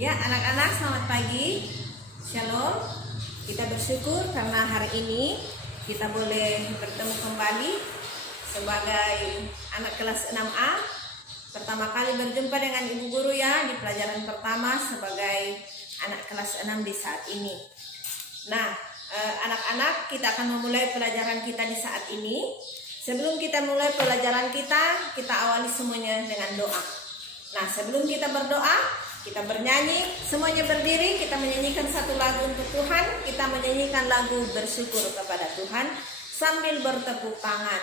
Ya, anak-anak, selamat pagi. Shalom. Kita bersyukur karena hari ini kita boleh bertemu kembali sebagai anak kelas 6A. Pertama kali berjumpa dengan Ibu Guru ya di pelajaran pertama sebagai anak kelas 6 di saat ini. Nah, anak-anak, kita akan memulai pelajaran kita di saat ini. Sebelum kita mulai pelajaran kita awali semuanya dengan doa. Nah, sebelum kita berdoa, kita bernyanyi, semuanya berdiri, kita menyanyikan satu lagu untuk Tuhan. Kita menyanyikan lagu bersyukur kepada Tuhan sambil bertepuk tangan.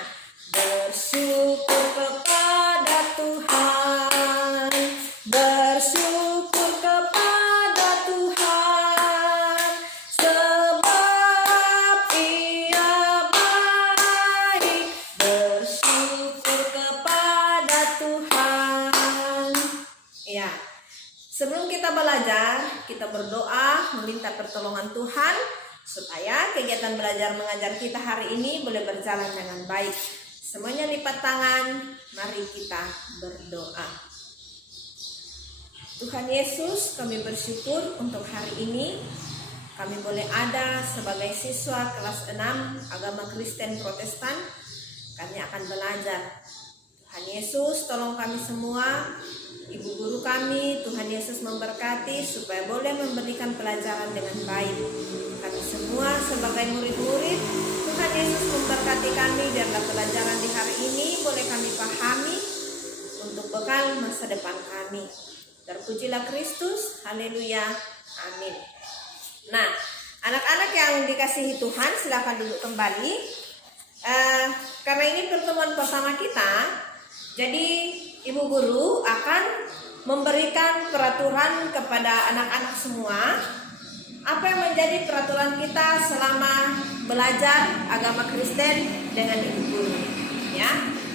Bersyukur kepada Tuhan, bersyukur kepada Tuhan, sebab Ia baik. Bersyukur kepada Tuhan. Ya. Sebelum kita belajar, kita berdoa meminta pertolongan Tuhan supaya kegiatan belajar mengajar kita hari ini boleh berjalan dengan baik. Semuanya lipat tangan, mari kita berdoa. Tuhan Yesus, kami bersyukur untuk hari ini kami boleh ada sebagai siswa kelas 6 agama Kristen Protestan. Kami akan belajar. Tuhan Yesus, tolong kami semua. Ibu guru kami, Tuhan Yesus memberkati supaya boleh memberikan pelajaran dengan baik. Kami semua sebagai murid-murid, Tuhan Yesus memberkati kami biarlah pelajaran di hari ini boleh kami pahami untuk bekal masa depan kami. Terpujilah Kristus, haleluya, amin. Nah, anak-anak yang dikasihi Tuhan, silakan duduk kembali. Karena ini pertemuan pertama kita, jadi Ibu Guru akan memberikan peraturan kepada anak-anak semua. Apa yang menjadi peraturan kita selama belajar agama Kristen dengan Ibu Guru, ya?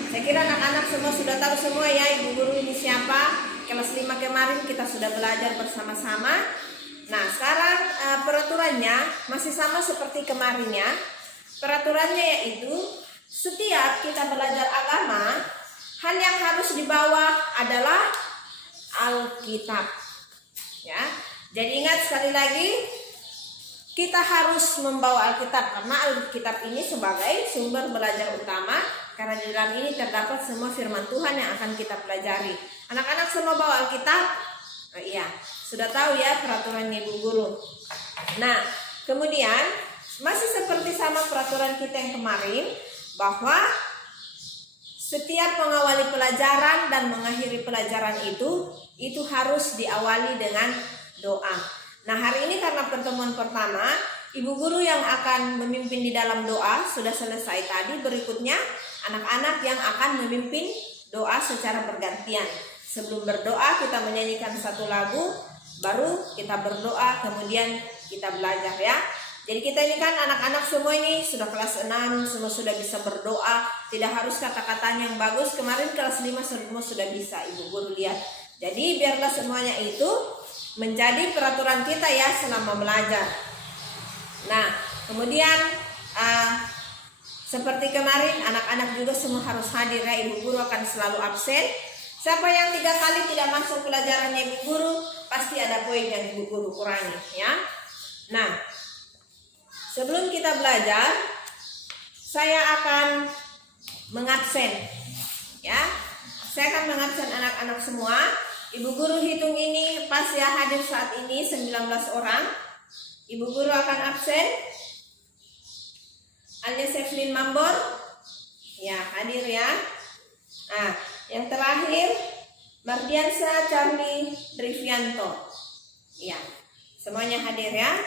Saya kira anak-anak semua sudah tahu semua ya Ibu Guru ini siapa. Kelas 5 kemarin kita sudah belajar bersama-sama. Nah, sekarang peraturannya masih sama seperti kemarinnya. Peraturannya yaitu setiap kita belajar agama, hal yang harus dibawa adalah Alkitab. Ya. Jadi ingat sekali lagi, kita harus membawa Alkitab karena Alkitab ini sebagai sumber belajar utama karena di dalam ini terdapat semua firman Tuhan yang akan kita pelajari. Anak-anak semua bawa Alkitab? Oh, iya, sudah tahu ya peraturannya Ibu Guru. Nah, kemudian masih seperti sama peraturan kita yang kemarin bahwa setiap mengawali pelajaran dan mengakhiri pelajaran itu harus diawali dengan doa. Nah, hari ini karena pertemuan pertama, Ibu Guru yang akan memimpin di dalam doa sudah selesai tadi. Berikutnya anak-anak yang akan memimpin doa secara bergantian. Sebelum berdoa kita menyanyikan satu lagu, baru kita berdoa, kemudian kita belajar ya. Jadi kita ini kan anak-anak semua ini sudah kelas 6, semua sudah bisa berdoa. Tidak harus kata-katanya yang bagus. Kemarin kelas 5 semua sudah bisa Ibu Guru lihat. Jadi biarlah semuanya itu menjadi peraturan kita ya selama belajar. Nah, kemudian seperti kemarin anak-anak juga semua harus hadir ya. Ibu Guru akan selalu absen. Siapa yang 3 kali tidak masuk pelajarannya Ibu Guru, pasti ada poin yang Ibu Guru kurangi ya. Nah, sebelum kita belajar, saya akan mengabsen, ya. Saya akan mengabsen anak-anak semua. Ibu Guru hitung ini pas ya hadir saat ini 19 orang. Ibu Guru akan absen. Alia Seflin Mambor, ya hadir ya. Nah, yang terakhir Mardiansa Charlie Trivianto, ya. Semuanya hadir ya.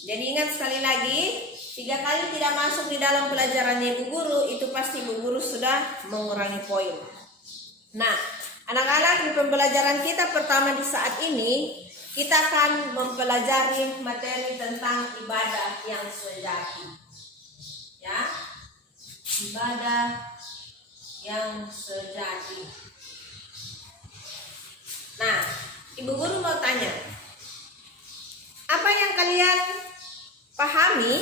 Jadi ingat sekali lagi, 3 kali tidak masuk di dalam pelajarannya Ibu Guru, itu pasti Ibu Guru sudah mengurangi poin. Nah, anak-anak di pembelajaran kita pertama di saat ini, kita akan mempelajari materi tentang ibadah yang sejati. Ya, ibadah yang sejati. Nah, Ibu Guru mau tanya, apa yang kalian pahami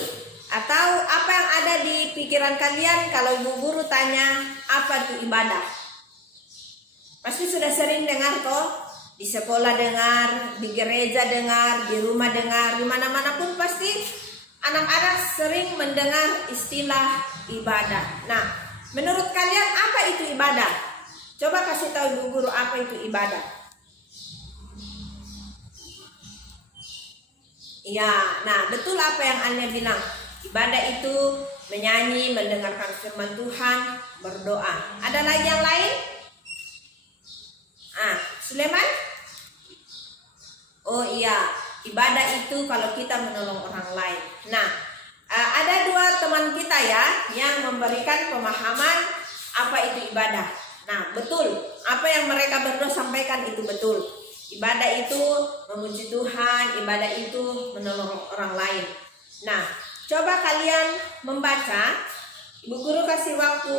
atau apa yang ada di pikiran kalian kalau Ibu Guru tanya apa itu ibadah? Pasti sudah sering dengar toh Di sekolah dengar, di gereja dengar, di rumah dengar, di mana-mana pun pasti anak-anak sering mendengar istilah ibadah. Nah, menurut kalian apa itu ibadah? Coba kasih tahu ibu guru apa itu ibadah. Ya, nah betul apa yang Anya bilang. Ibadah itu menyanyi, mendengarkan firman Tuhan, berdoa. Ada lagi yang lain? Sulaiman? Oh iya, ibadah itu kalau kita menolong orang lain. Nah, ada dua teman kita ya yang memberikan pemahaman apa itu ibadah. Nah, betul, apa yang mereka berdua sampaikan itu betul. Ibadah itu memuji Tuhan, ibadah itu menolong orang lain. Nah, coba kalian membaca, Ibu Guru kasih waktu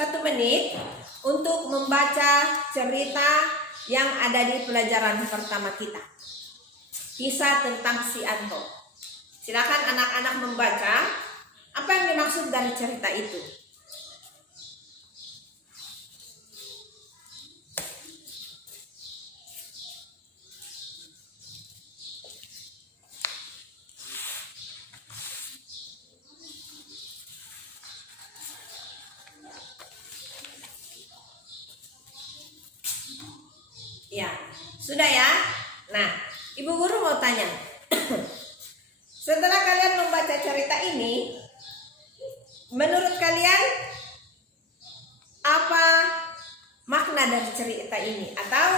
1 menit untuk membaca cerita yang ada di pelajaran pertama kita. Kisah tentang si Anto. Silakan anak-anak membaca apa yang dimaksud dari cerita itu. Ya, sudah ya. Nah, Ibu Guru mau tanya. Setelah kalian membaca cerita ini, menurut kalian apa makna dari cerita ini? Atau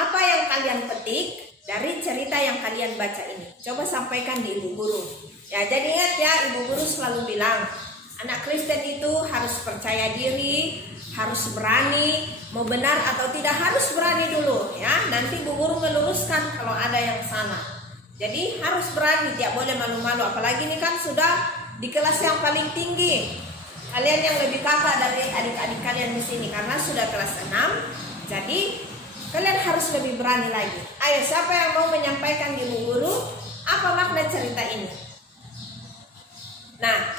apa yang kalian petik dari cerita yang kalian baca ini? Coba sampaikan di Ibu Guru. Ya, jadi ingat ya, Ibu Guru selalu bilang, anak Kristen itu harus percaya diri, harus berani, mau benar atau tidak harus berani dulu ya. Nanti Bu Guru meluruskan kalau ada yang salah. Jadi harus berani, tidak boleh malu-malu. Apalagi ini kan sudah di kelas yang paling tinggi. Kalian yang lebih kakak dari adik-adik kalian di sini karena sudah kelas 6. Jadi kalian harus lebih berani lagi. Ayo, siapa yang mau menyampaikan di Bu Guru apa makna cerita ini? Nah,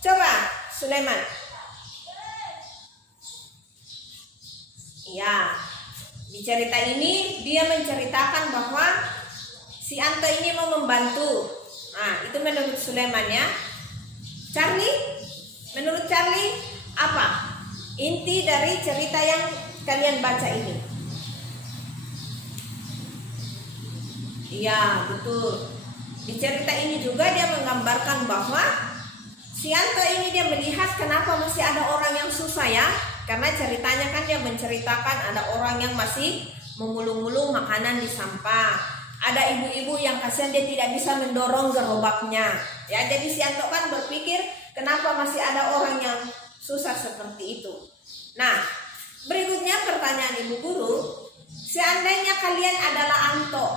coba Sulaiman. Ya, di cerita ini dia menceritakan bahwa si Anto ini mau membantu. Nah, itu menurut Sulaiman ya. Charlie, menurut Charlie apa inti dari cerita yang kalian baca ini? Iya, betul. Di cerita ini juga dia menggambarkan bahwa si Anto ini dia melihat kenapa masih ada orang yang susah ya. Karena ceritanya kan dia menceritakan ada orang yang masih memulung-mulung makanan di sampah. Ada ibu-ibu yang kasihan dia tidak bisa mendorong gerobaknya. Ya, jadi si Anto kan berpikir kenapa masih ada orang yang susah seperti itu. Nah, berikutnya pertanyaan Ibu Guru, seandainya kalian adalah Anto,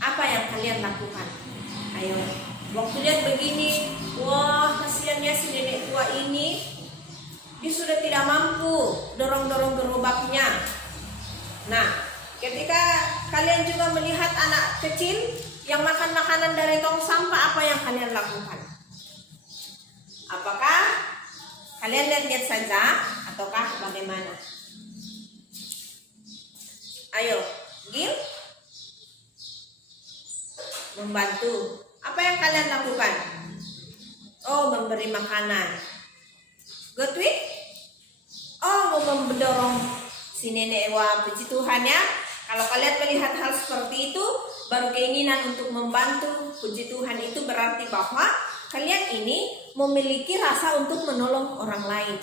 apa yang kalian lakukan? Ayo, waktu lihat begini, wah kasihannya si nenek tua ini. Dia sudah tidak mampu dorong-dorong gerobaknya. Nah, ketika kalian juga melihat anak kecil yang makan makanan dari tong sampah, apa yang kalian lakukan? Apakah kalian lihat-lihat saja ataukah bagaimana? Ayo, Gil, membantu. Apa yang kalian lakukan? Oh, memberi makanan. Godwin? Oh, mau mendorong si nenek. Wah, puji Tuhan ya. Kalau kalian melihat hal seperti itu, baru keinginan untuk membantu. Puji Tuhan, itu berarti bahwa kalian ini memiliki rasa untuk menolong orang lain.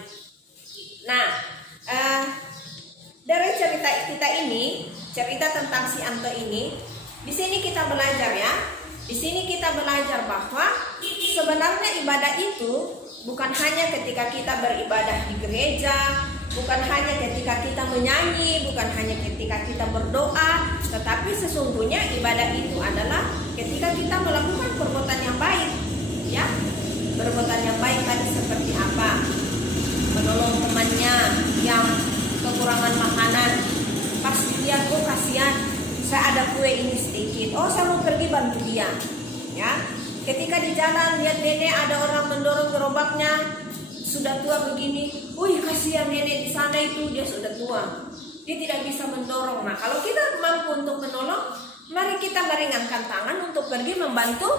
Nah, dari cerita kita ini, cerita tentang si Anto ini, di sini kita belajar ya. Di sini kita belajar bahwa sebenarnya ibadah itu bukan hanya ketika kita beribadah di gereja, bukan hanya ketika kita menyanyi, bukan hanya ketika kita berdoa, tetapi sesungguhnya ibadah itu adalah ketika kita melakukan perbuatan yang baik, ya. Perbuatan yang baik tadi seperti apa? Menolong temannya yang kekurangan makanan. Pas dilihat, oh kasihan, saya ada kue ini sedikit. Oh, saya mau pergi bantu dia, ya. Ketika di jalan lihat nenek ada orang mendorong gerobaknya, sudah tua begini, wih kasihan nenek di sana itu dia sudah tua. dia tidak bisa mendorong. Nah, kalau kita mampu untuk menolong, mari kita meringankan tangan untuk pergi membantu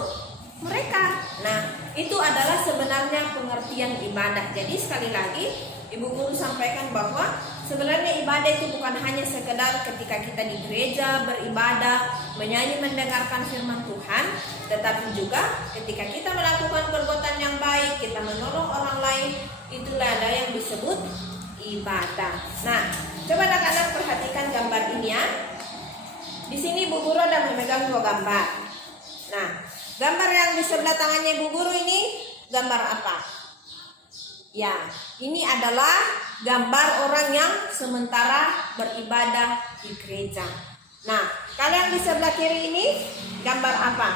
mereka. Nah, itu adalah sebenarnya pengertian ibadah. Jadi sekali lagi Ibu Guru sampaikan bahwa sebenarnya ibadah itu bukan hanya sekedar ketika kita di gereja beribadah, menyanyi, mendengarkan firman Tuhan, tetapi juga ketika kita melakukan perbuatan yang baik, kita menolong orang lain, itulah ada yang disebut ibadah. Nah, coba anak-anak perhatikan gambar ini ya. Di sini Bu Guru ada memegang dua gambar. Nah, gambar yang di sebelah tangannya Bu Guru ini gambar apa? Ya, ini adalah gambar orang yang sementara beribadah di gereja. Nah, kalau yang di sebelah kiri ini gambar apa?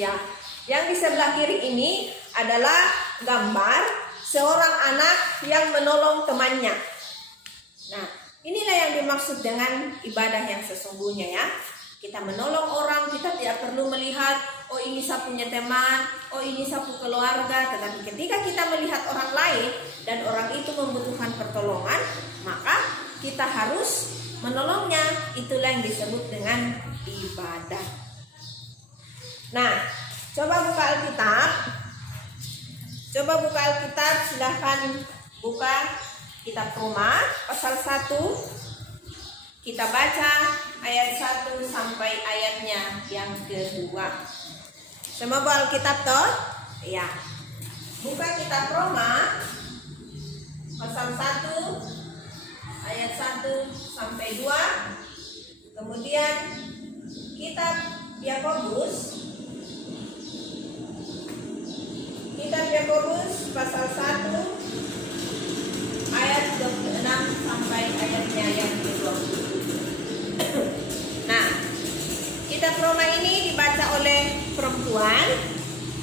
Ya, yang di sebelah kiri ini adalah gambar seorang anak yang menolong temannya. Nah, inilah yang dimaksud dengan ibadah yang sesungguhnya ya. Kita menolong orang, kita tidak perlu melihat, oh ini saya punya teman, oh ini saya punya keluarga. Tetapi ketika kita melihat orang lain dan orang itu membutuhkan pertolongan, maka kita harus menolongnya. Itulah yang disebut dengan ibadah. Nah, coba buka Alkitab. Coba buka Alkitab, silahkan buka Kitab Roma pasal 1. Kita baca ayat 1 sampai ayatnya yang kedua. Semua bawa Alkitab toh? Ya. Buka Kitab Roma pasal 1 ayat 1 sampai 2. Kemudian Kitab Yakobus pasal 1 ayat 26 sampai ayatnya yang ke-20. Nah, Kitab Roma ini dibaca oleh perempuan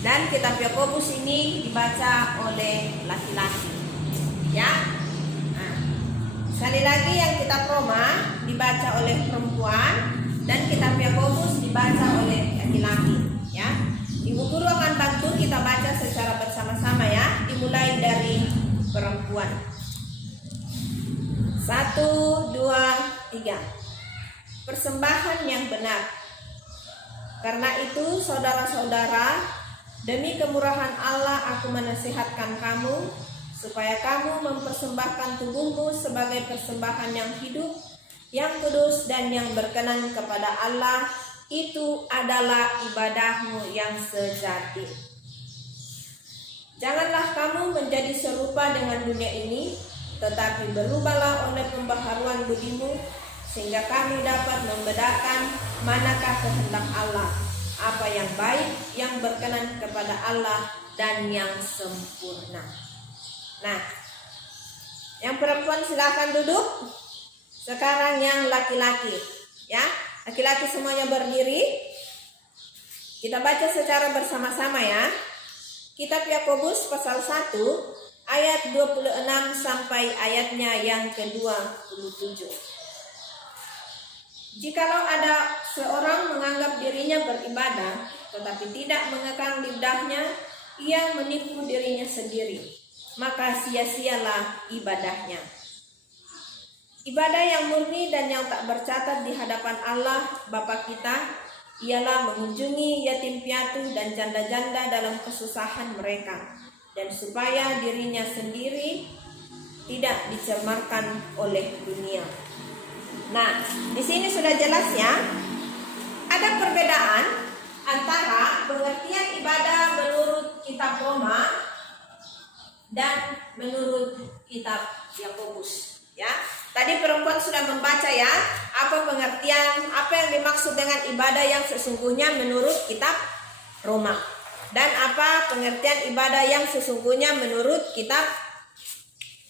dan Kitab Yakobus ini dibaca oleh laki-laki. Ya. Nah, sekali lagi yang Kitab Roma dibaca oleh perempuan dan Kitab Yakobus dibaca oleh laki-laki. Ya. Ibu Guru akan bantu kita baca secara bersama-sama ya, dimulai dari perempuan. 1, 2, 3. Persembahan yang benar. Karena itu saudara-saudara, demi kemurahan Allah aku menasihatkan kamu supaya kamu mempersembahkan tubuhmu sebagai persembahan yang hidup, yang kudus dan yang berkenan kepada Allah. Itu adalah ibadahmu yang sejati. Janganlah kamu menjadi serupa dengan dunia ini, tetapi berubahlah oleh pembaharuan budimu, sehingga kamu dapat membedakan manakah kehendak Allah, apa yang baik, yang berkenan kepada Allah, dan yang sempurna. Nah, yang perempuan silakan duduk. Sekarang yang laki-laki, ya, laki-laki semuanya berdiri. Kita baca secara bersama-sama ya. Kitab Yakobus pasal 1 ayat 26 sampai ayatnya yang ke-27. Jikalau ada seorang menganggap dirinya beribadah, tetapi tidak mengekang lidahnya, ia menipu dirinya sendiri, maka sia-sialah ibadahnya. Ibadah yang murni dan yang tak bercatat di hadapan Allah Bapa kita ialah mengunjungi yatim piatu dan janda-janda dalam kesusahan mereka, dan supaya dirinya sendiri tidak dicemarkan oleh dunia. Nah, di sini sudah jelas ya, ada perbedaan antara pengertian ibadah menurut Kitab Roma dan menurut Kitab Yakobus. Ya, tadi perempuan sudah membaca ya, apa pengertian, apa yang dimaksud dengan ibadah yang sesungguhnya menurut Kitab Roma, dan apa pengertian ibadah yang sesungguhnya menurut Kitab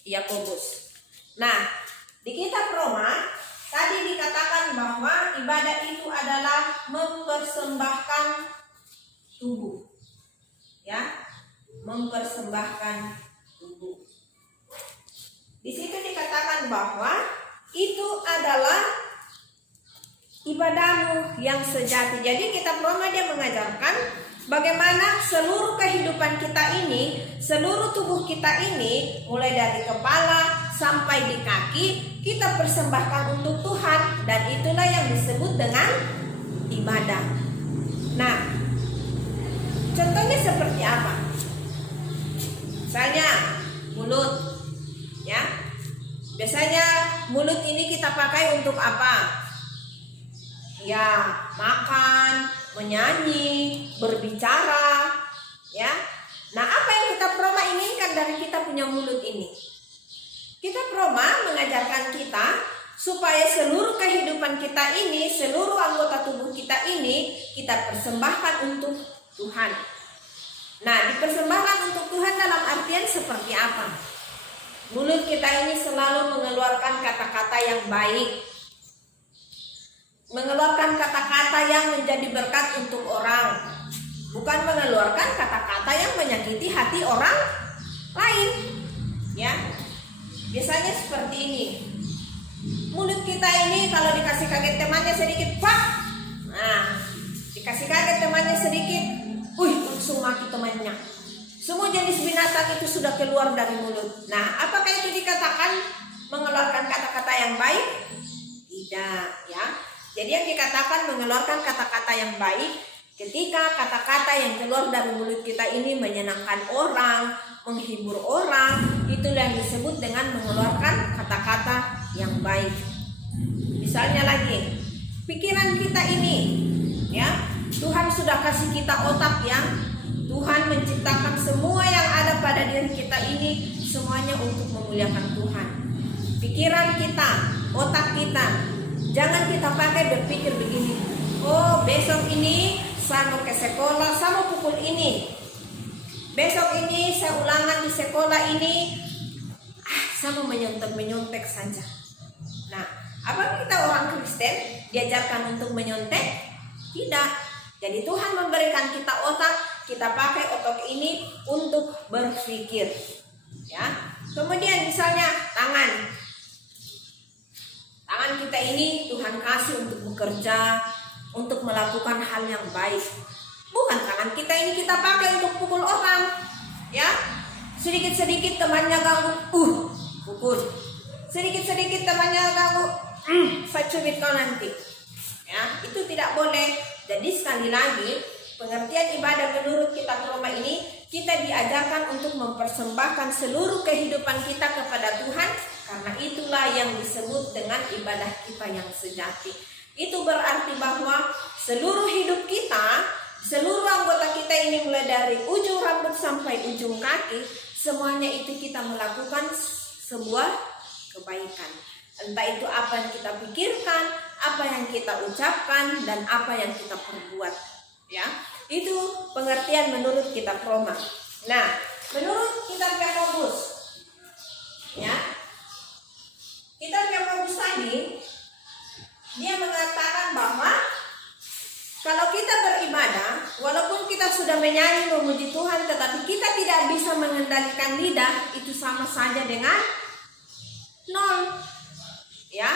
Yakobus. Nah, di Kitab Roma tadi dikatakan bahwa ibadah itu adalah mempersembahkan tubuh. Ya, mempersembahkan tubuh. Di situ dikatakan bahwa itu adalah ibadahmu yang sejati. Jadi Kitab Roma dia mengajarkan bagaimana seluruh kehidupan kita ini, seluruh tubuh kita ini, mulai dari kepala sampai di kaki kita persembahkan untuk Tuhan, dan itulah yang disebut dengan ibadah. Nah, contohnya seperti apa? Misalnya mulut, ya. Biasanya mulut ini kita pakai untuk apa? Ya, makan, menyanyi, berbicara, ya. Nah, apa yang kita Proma inginkan dari kita punya mulut ini? Kita Proma mengajarkan kita supaya seluruh kehidupan kita ini, seluruh anggota tubuh kita ini, kita persembahkan untuk Tuhan. Nah, dipersembahkan untuk Tuhan dalam artian seperti apa? Mulut kita ini selalu mengeluarkan kata-kata yang baik, mengeluarkan kata-kata yang menjadi berkat untuk orang, bukan mengeluarkan kata-kata yang menyakiti hati orang lain. Ya, biasanya seperti ini. Mulut kita ini kalau dikasih kaget temannya sedikit, pak. Nah, dikasih kaget temannya sedikit, langsung maki temannya. Semua jenis binatang itu sudah keluar dari mulut. Nah, apakah itu dikatakan mengeluarkan kata-kata yang baik? Tidak, ya. Jadi yang dikatakan mengeluarkan kata-kata yang baik ketika kata-kata yang keluar dari mulut kita ini menyenangkan orang, menghibur orang, itulah yang disebut dengan mengeluarkan kata-kata yang baik. Misalnya lagi, pikiran kita ini, ya, Tuhan sudah kasih kita otak yang Tuhan menciptakan semua yang ada pada diri kita ini semuanya untuk memuliakan Tuhan. Pikiran kita, otak kita, jangan kita pakai berpikir begini. Oh, besok ini saya mau ke sekolah, saya mau pukul ini. Besok ini saya ulangan di sekolah ini, saya mau menyontek saja. Nah, apakah kita orang Kristen diajarkan untuk menyontek? Tidak. Jadi Tuhan memberikan kita otak, kita pakai otak ini untuk berpikir. Ya. Kemudian misalnya tangan. Tangan kita ini Tuhan kasih untuk bekerja, untuk melakukan hal yang baik. Bukan tangan kita ini kita pakai untuk pukul orang. Ya. Sedikit-sedikit temannya ganggu, pukul. Sedikit-sedikit temannya ganggu, saya cubit kau nanti. Ya, itu tidak boleh. Jadi sekali lagi, pengertian ibadah menurut kitab Roma ini, kita diajarkan untuk mempersembahkan seluruh kehidupan kita kepada Tuhan, karena itulah yang disebut dengan ibadah kita yang sejati. Itu berarti bahwa seluruh hidup kita, seluruh anggota kita ini mulai dari ujung rambut sampai ujung kaki, semuanya itu kita melakukan sebuah kebaikan. Entah itu apa yang kita pikirkan, apa yang kita ucapkan, dan apa yang kita perbuat. Ya, itu pengertian menurut kitab Roma. Nah, menurut kitab Yakobus, ya, kitab Yakobus tadi dia mengatakan bahwa kalau kita beribadah, walaupun kita sudah menyanyi memuji Tuhan, tetapi kita tidak bisa mengendalikan lidah, itu sama saja dengan nol. Ya,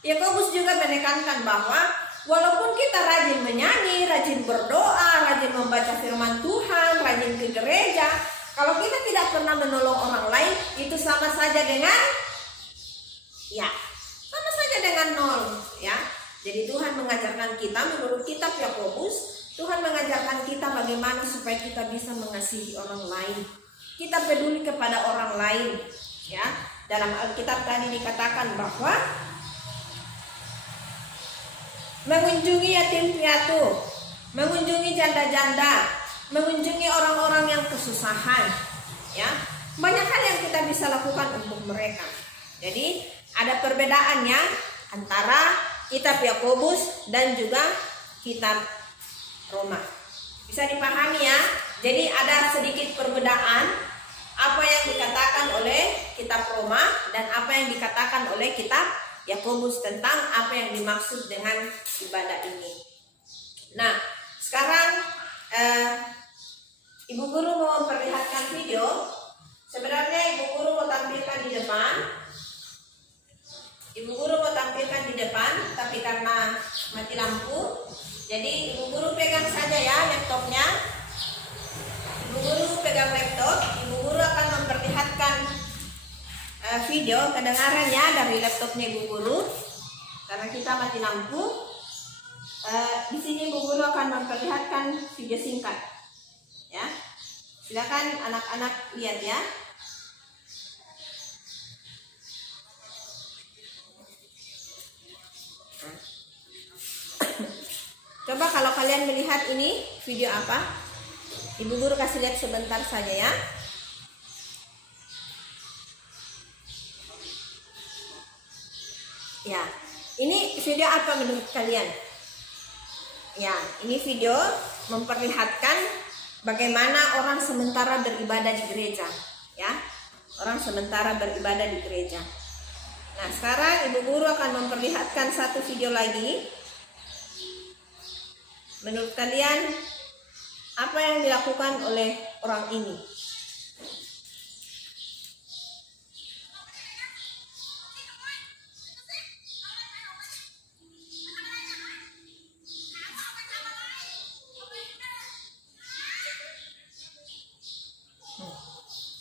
Yakobus juga menekankan bahwa walaupun kita rajin menyanyi, rajin berdoa, rajin membaca firman Tuhan, rajin ke gereja, kalau kita tidak pernah menolong orang lain, itu sama saja dengan sama saja dengan nol. Ya, jadi Tuhan mengajarkan kita menurut kitab Yakobus, Tuhan mengajarkan kita bagaimana supaya kita bisa mengasihi orang lain. Kita peduli kepada orang lain. Ya, dalam Alkitab tadi dikatakan bahwa mengunjungi yatim piatu, mengunjungi janda-janda, mengunjungi orang-orang yang kesusahan, ya, banyak hal yang kita bisa lakukan untuk mereka. Jadi ada perbedaannya antara kitab Yakobus dan juga kitab Roma. Bisa dipahami ya? Jadi ada sedikit perbedaan apa yang dikatakan oleh kitab Roma dan apa yang dikatakan oleh kitab Yakobus tentang apa yang dimaksud dengan ibadah ini. Nah, sekarang Ibu Guru mau memperlihatkan video. Sebenarnya Ibu Guru mau tampilkan di depan. Ibu Guru mau tampilkan di depan, tapi karena mati lampu, jadi Ibu Guru pegang saja ya laptopnya. Ibu Guru pegang laptop. Ibu Guru akan memperlihatkan video kedengarannya dari laptopnya Ibu Guru karena kita mati lampu. Di sini Ibu Guru akan memperlihatkan video singkat, ya. Silakan anak-anak lihat ya. Coba kalau kalian melihat ini video apa? Ibu Guru kasih lihat sebentar saja ya. Ya, ini video apa menurut kalian? Ya, ini video memperlihatkan bagaimana orang sementara beribadah di gereja, ya. Orang sementara beribadah di gereja. Nah, sekarang Ibu Guru akan memperlihatkan satu video lagi. Menurut kalian apa yang dilakukan oleh orang ini?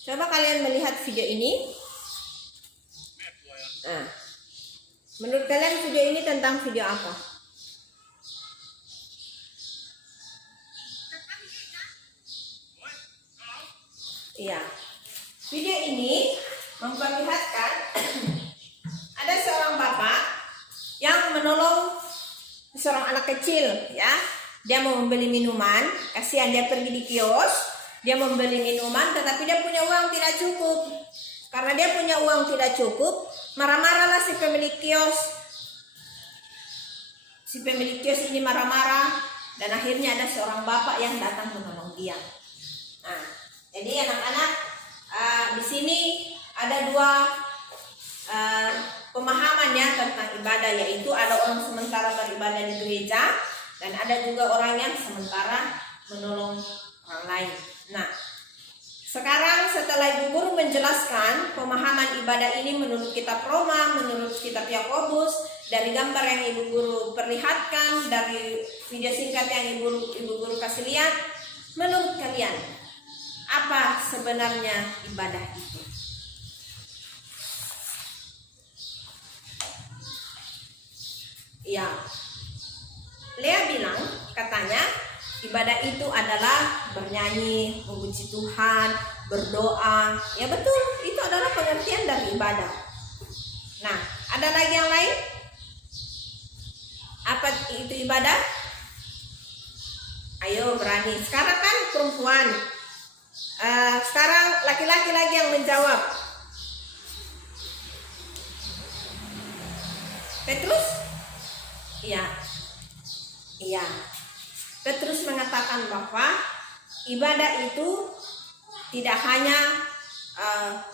Coba kalian melihat video ini. Nah, menurut kalian video ini tentang video apa? Iya, video ini memperlihatkan ada seorang bapak yang menolong seorang anak kecil, ya. Dia mau membeli minuman, kasihan dia pergi di kios. Dia membeli minuman tetapi dia punya uang tidak cukup. Karena dia punya uang tidak cukup, marah-marahlah si pemilik kios. Si pemilik kios ini marah-marah dan akhirnya ada seorang bapak yang datang menolong dia. Nah, jadi anak-anak di sini ada dua pemahaman ya tentang ibadah, yaitu ada orang sementara beribadah di gereja dan ada juga orang yang sementara menolong orang lain. Nah, sekarang setelah Ibu Guru menjelaskan pemahaman ibadah ini menurut kitab Roma, menurut kitab Yakobus, dari gambar yang Ibu Guru perlihatkan, dari video singkat yang Ibu Guru kasih lihat, menurut kalian apa sebenarnya ibadah itu? Ya, Lea bilang katanya ibadah itu adalah bernyanyi, memuji Tuhan, berdoa. Ya betul, itu adalah pengertian dari ibadah. Nah, ada lagi yang lain? Apa itu ibadah? Ayo berani. Sekarang kan perempuan. Sekarang laki-laki lagi yang menjawab. Petrus? Iya. Iya. Petrus mengatakan bahwa ibadah itu tidak hanya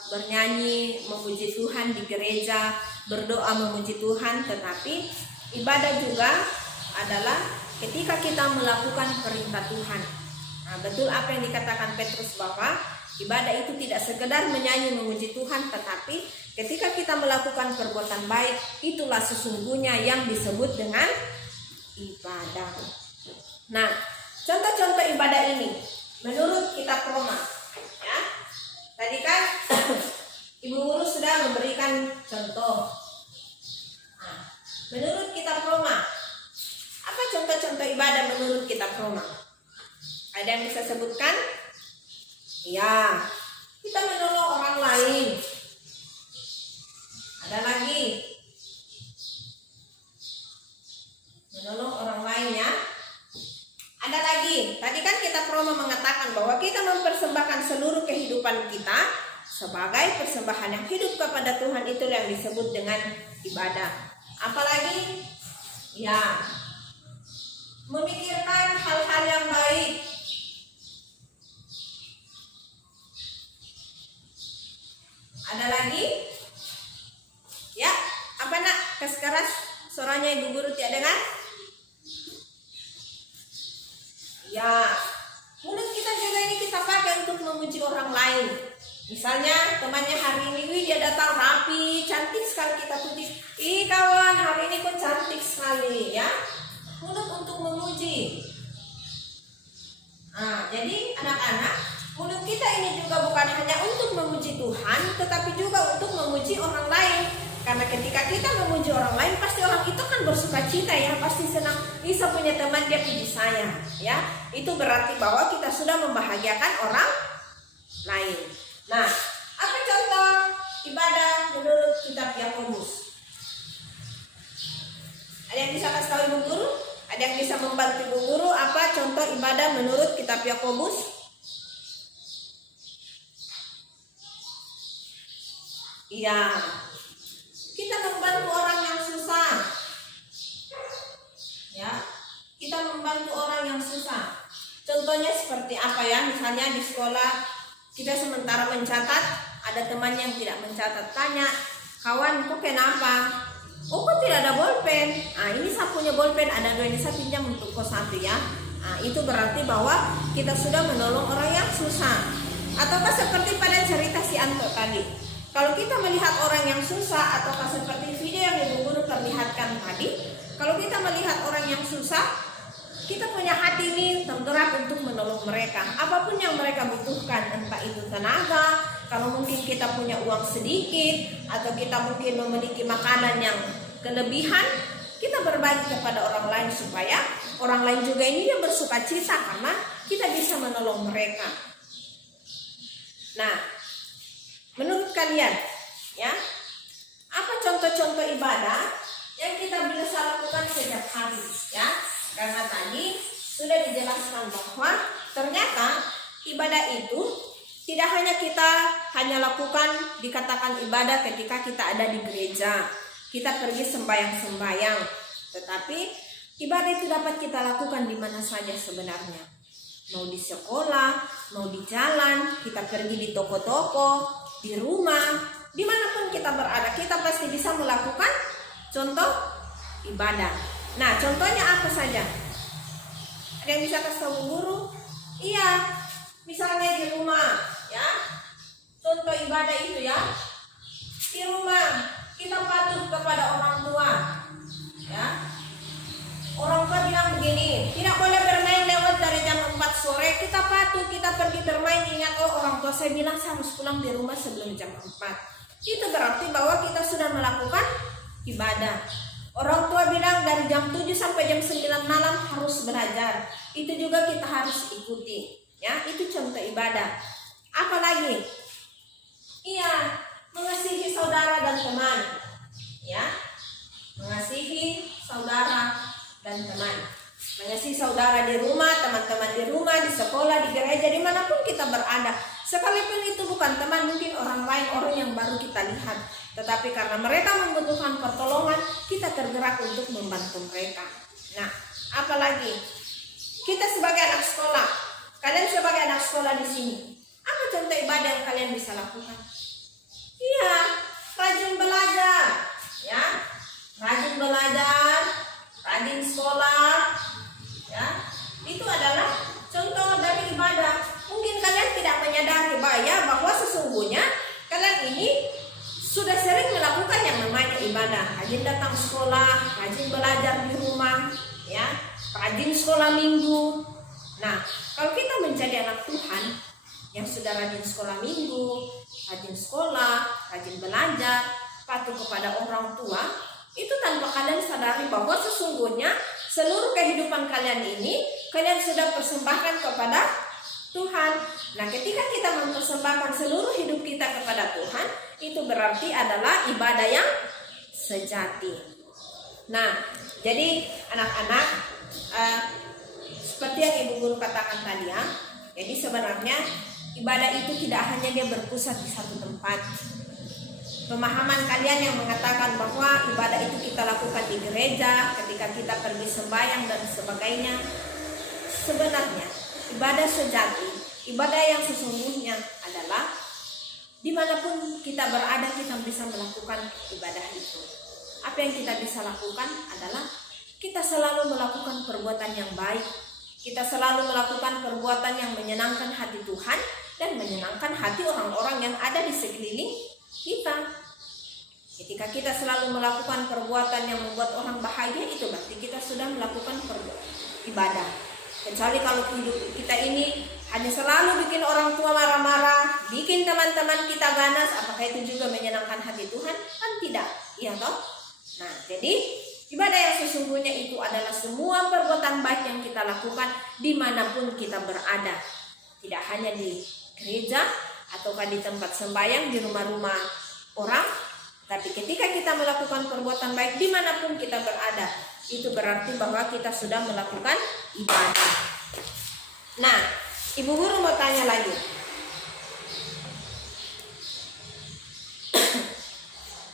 bernyanyi, memuji Tuhan di gereja, berdoa memuji Tuhan, tetapi ibadah juga adalah ketika kita melakukan perintah Tuhan. Nah, betul apa yang dikatakan Petrus bahwa ibadah itu tidak sekedar menyanyi memuji Tuhan, tetapi ketika kita melakukan perbuatan baik, itulah sesungguhnya yang disebut dengan ibadah. Nah, contoh-contoh ibadah ini menurut kitab Roma, ya. Tadi kan Ibu Guru sudah memberikan contoh. Nah, menurut kitab Roma, apa contoh-contoh ibadah menurut kitab Roma? Ada yang bisa sebutkan? Ya, kita menolong orang lain. Ada lagi, menolong orang lain ya. Ada lagi, tadi kan kitab Roma mengatakan bahwa kita mempersembahkan seluruh kehidupan kita sebagai persembahan yang hidup kepada Tuhan, itu yang disebut dengan ibadah. Apalagi? Ya, memikirkan hal-hal yang baik. Ada lagi? Ya, apa nak? Keras-keras suaranya Ibu Guru tidak dengar? Ya, mulut kita juga ini kita pakai untuk memuji orang lain. Misalnya temannya hari ini, dia datang rapi, cantik sekali, kita puji. Ih kawan, hari ini kok cantik sekali ya. Mulut untuk memuji. Nah, jadi anak-anak, mulut kita ini juga bukan hanya untuk memuji Tuhan, tetapi juga untuk memuji orang lain. Karena ketika kita memuji orang lain, pasti orang itu kan bersuka cita ya, pasti senang. Isa punya teman, dia puji saya, ya. Itu berarti bahwa kita sudah membahagiakan orang lain. Nah, apa contoh ibadah menurut kitab Yakobus? Ada yang bisa kasih tahu Ibu Guru? Ada yang bisa membantu Ibu Guru apa contoh ibadah menurut kitab Yakobus? Iya, kita membantu orang yang susah. Ya, kita membantu orang yang susah. Contohnya seperti apa ya? Misalnya di sekolah kita sementara mencatat, ada teman yang tidak mencatat, tanya, kawan, kok kenapa? Oh, kok tidak ada bolpen? Ini saya punya bolpen, ada 2 ini saya pinjam untuk kos 1 ya. Itu berarti bahwa kita sudah menolong orang yang susah. Ataukah seperti pada cerita si Anto tadi? Kalau kita melihat orang yang susah, ataukah seperti video yang Ibu Guru perlihatkan tadi, kalau kita melihat orang yang susah, kita punya hati ini tergerak untuk menolong mereka. Apapun yang mereka butuhkan, entah itu tenaga, kalau mungkin kita punya uang sedikit, atau kita mungkin memiliki makanan yang kelebihan, kita berbagi kepada orang lain supaya orang lain juga ini dia bersuka cita karena kita bisa menolong mereka. Nah, menurut kalian, ya, apa contoh-contoh ibadah yang kita bisa lakukan setiap hari, ya? Karena tadi sudah dijelaskan bahwa ternyata ibadah itu tidak hanya kita lakukan dikatakan ibadah ketika kita ada di gereja, kita pergi sembahyang-sembahyang, tetapi ibadah itu dapat kita lakukan di mana saja sebenarnya. Mau di sekolah, mau di jalan, kita pergi di toko-toko, di rumah, dimanapun kita berada, kita pasti bisa melakukan contoh ibadah. Nah, contohnya apa saja? Ada yang bisa kasih tahu Guru? Iya, misalnya di rumah, ya. Contoh ibadah itu ya, di rumah kita patuh kepada orang tua, ya. Orang tua bilang begini, tidak boleh bermain lewat dari jam 4 sore, kita patuh, kita pergi bermain, ingat, oh orang tua saya bilang saya harus pulang di rumah sebelum jam 4. Itu berarti bahwa kita sudah melakukan ibadah. Orang tua bilang dari jam 7 sampai jam 9 malam harus belajar. Itu juga kita harus ikuti, ya. Itu contoh ibadah. Apa lagi? Iya, mengasihi saudara dan teman, ya. Mengasihi saudara dan teman, mengasihi saudara di rumah, teman-teman di rumah, di sekolah, di gereja, dimanapun kita berada. Sekalipun itu bukan teman, mungkin orang lain, orang yang baru kita lihat, tetapi karena mereka membutuhkan pertolongan, kita tergerak untuk membantu mereka. Nah, apalagi kita sebagai anak sekolah, kalian sebagai anak sekolah di sini, apa contoh ibadah yang kalian bisa lakukan? Iya, rajin belajar, ya, rajin belajar, rajin sekolah, ya, itu adalah contoh dari ibadah. Mungkin kalian tidak menyadari bahwa sesungguhnya kalian ini sudah sering melakukan yang namanya ibadah. Rajin datang sekolah, rajin belajar di rumah, ya, rajin sekolah minggu. Nah, kalau kita menjadi anak Tuhan yang sudah rajin sekolah minggu, rajin sekolah, rajin belajar, patuh kepada orang tua, itu tanpa kalian sadari bahwa sesungguhnya seluruh kehidupan kalian ini kalian sudah persembahkan kepada Tuhan. Nah, ketika kita mempersembahkan seluruh hidup kita kepada Tuhan, itu berarti adalah ibadah yang sejati. Nah, jadi anak-anak, seperti yang Ibu Guru katakan tadi ya, jadi sebenarnya ibadah itu tidak hanya dia berpusat di satu tempat. Pemahaman kalian yang mengatakan bahwa ibadah itu kita lakukan di gereja, ketika kita pergi sembahyang dan sebagainya, sebenarnya ibadah sejati, ibadah yang sesungguhnya adalah dimanapun kita berada kita bisa melakukan ibadah itu. Apa yang kita bisa lakukan adalah kita selalu melakukan perbuatan yang baik, kita selalu melakukan perbuatan yang menyenangkan hati Tuhan dan menyenangkan hati orang-orang yang ada di sekeliling kita. Ketika kita selalu melakukan perbuatan yang membuat orang bahagia, itu berarti kita sudah melakukan ibadah. Kecuali kalau hidup kita ini hanya selalu bikin orang tua marah-marah, bikin teman-teman kita ganas, apakah itu juga menyenangkan hati Tuhan? Kan tidak, iya toh? Nah, jadi ibadah yang sesungguhnya itu adalah semua perbuatan baik yang kita lakukan dimanapun kita berada. Tidak hanya di gereja, ataukah di tempat sembahyang, di rumah-rumah orang, tapi ketika kita melakukan perbuatan baik dimanapun kita berada, itu berarti bahwa kita sudah melakukan ibadah. Nah, Ibu Guru mau tanya lagi.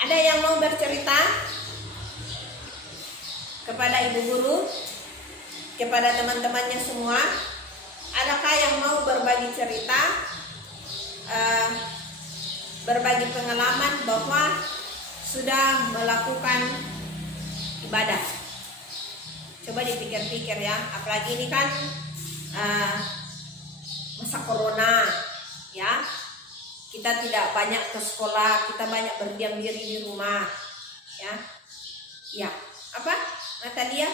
Ada yang mau bercerita kepada Ibu Guru, kepada teman-temannya semua? Adakah yang mau berbagi cerita, berbagi pengalaman bahwa sudah melakukan ibadah? Coba dipikir-pikir ya, apalagi ini kan masa corona ya, kita tidak banyak ke sekolah, kita banyak berdiam diri di rumah ya. Ya, apa Natalia?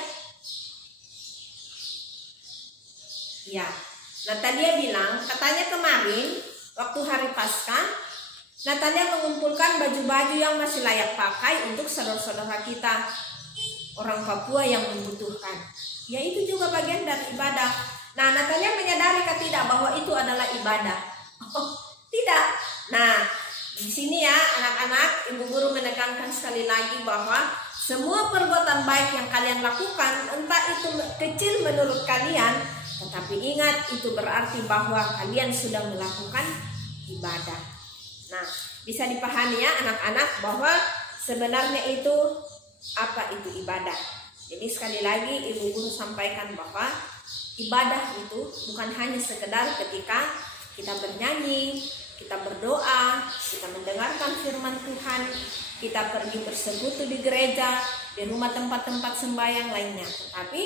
Ya, Natalia bilang katanya kemarin waktu hari Paskah, Natalia mengumpulkan baju-baju yang masih layak pakai untuk saudara-saudara kita orang Papua yang membutuhkan. Ya, itu juga bagian dari ibadah. Nah, Natalia menyadari tidak bahwa itu adalah ibadah? Oh, tidak. Nah, di sini ya anak-anak, Ibu Guru menekankan sekali lagi bahwa semua perbuatan baik yang kalian lakukan, entah itu kecil menurut kalian, tetapi ingat itu berarti bahwa kalian sudah melakukan ibadah. Nah, bisa dipahami ya anak-anak bahwa sebenarnya itu apa itu ibadah. Jadi sekali lagi Ibu Guru sampaikan bahwa ibadah itu bukan hanya sekedar ketika kita bernyanyi, kita berdoa, kita mendengarkan firman Tuhan, kita pergi bersekutu di gereja, di rumah tempat-tempat sembahyang lainnya. Tetapi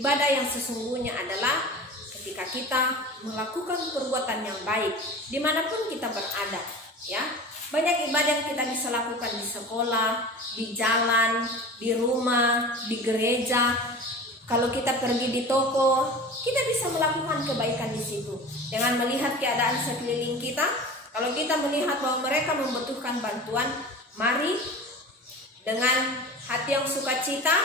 ibadah yang sesungguhnya adalah ketika kita melakukan perbuatan yang baik dimanapun kita berada ya. Banyak ibadah yang kita bisa lakukan di sekolah, di jalan, di rumah, di gereja. Kalau kita pergi di toko, kita bisa melakukan kebaikan di situ. Dengan melihat keadaan sekeliling kita, kalau kita melihat bahwa mereka membutuhkan bantuan, mari dengan hati yang sukacita,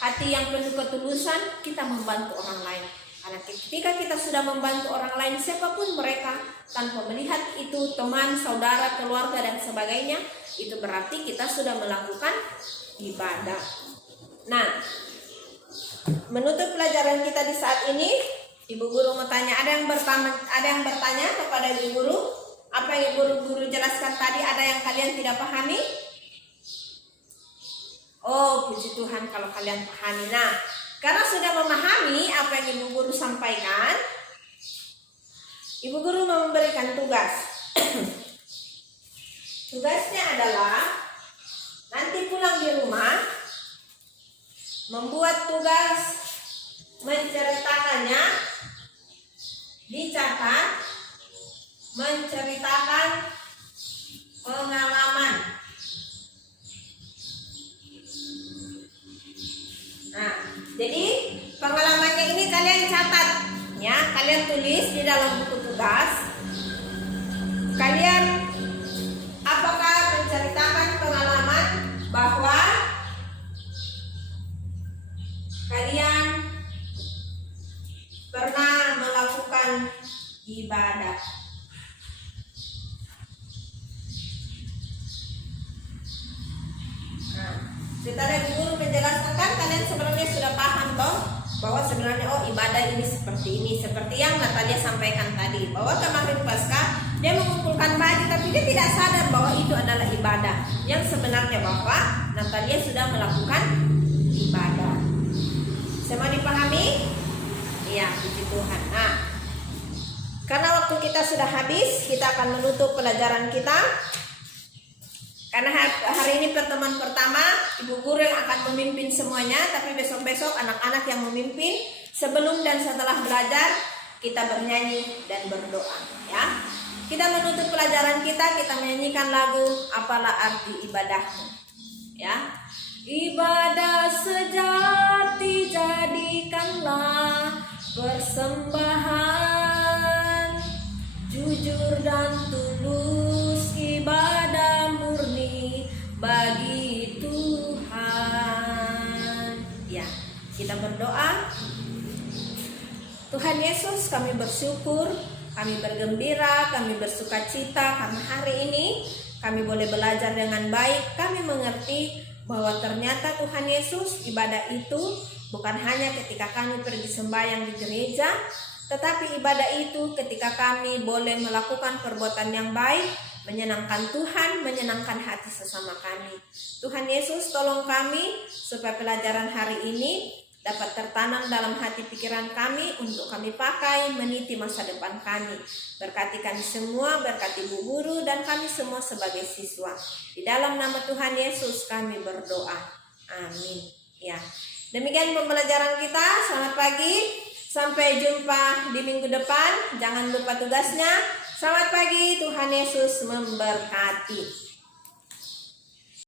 hati yang penuh ketulusan, kita membantu orang lain. Karena ketika kita sudah membantu orang lain, siapapun mereka, tanpa melihat itu teman, saudara, keluarga, dan sebagainya, itu berarti kita sudah melakukan ibadah. Nah, menutup pelajaran kita di saat ini, Ibu Guru mau tanya, ada yang bertanya kepada Ibu Guru? Apa yang Ibu Guru jelaskan tadi ada yang kalian tidak pahami? Oh, puji Tuhan kalau kalian pahami. Nah, karena sudah memahami apa yang Ibu Guru sampaikan, Ibu Guru memberikan tugas. Tugasnya adalah nanti pulang di rumah membuat tugas, menceritakannya, dicatat, menceritakan pengalaman. Nah, jadi pengalamannya ini kalian catat ya, kalian tulis di dalam buku tugas. Kalian apakah menceritakan pengalaman bahwa kalian pernah melakukan ibadah? Nah, setelah Guru menjelaskan, kalian sebenarnya sudah paham toh bahwa sebenarnya ibadah ini, seperti yang Natalia sampaikan tadi, bahwa kemarin Paskah dia mengumpulkan baju tapi dia tidak sadar bahwa itu adalah ibadah. Yang sebenarnya bahwa Natalia sudah melakukan ibadah. Semua dipahami? Iya, puji Tuhan. Nah, karena waktu kita sudah habis, kita akan menutup pelajaran kita. Karena hari ini pertemuan pertama, Ibu Guru yang akan memimpin semuanya, tapi besok-besok anak-anak yang memimpin. Sebelum dan setelah belajar, kita bernyanyi dan berdoa, ya. Kita menutup pelajaran kita menyanyikan lagu Apalah Arti Ibadahmu, ya. Ibadah sejati jadikanlah persembahan jujur dan tulus, ibadah murni bagi Tuhan. Ya, kita berdoa. Tuhan Yesus, kami bersyukur, kami bergembira, kami bersukacita karena hari ini kami boleh belajar dengan baik. Kami mengerti bahwa ternyata Tuhan Yesus, ibadah itu bukan hanya ketika kami pergi sembahyang di gereja, tetapi ibadah itu ketika kami boleh melakukan perbuatan yang baik, menyenangkan Tuhan, menyenangkan hati sesama kami. Tuhan Yesus, tolong kami supaya pelajaran hari ini dapat tertanam dalam hati pikiran kami untuk kami pakai meniti masa depan kami. Berkati kami semua, berkati Bu Guru dan kami semua sebagai siswa. Di dalam nama Tuhan Yesus kami berdoa. Amin. Ya. Demikian pembelajaran kita. Selamat pagi. Sampai jumpa di minggu depan. Jangan lupa tugasnya. Selamat pagi. Tuhan Yesus memberkati.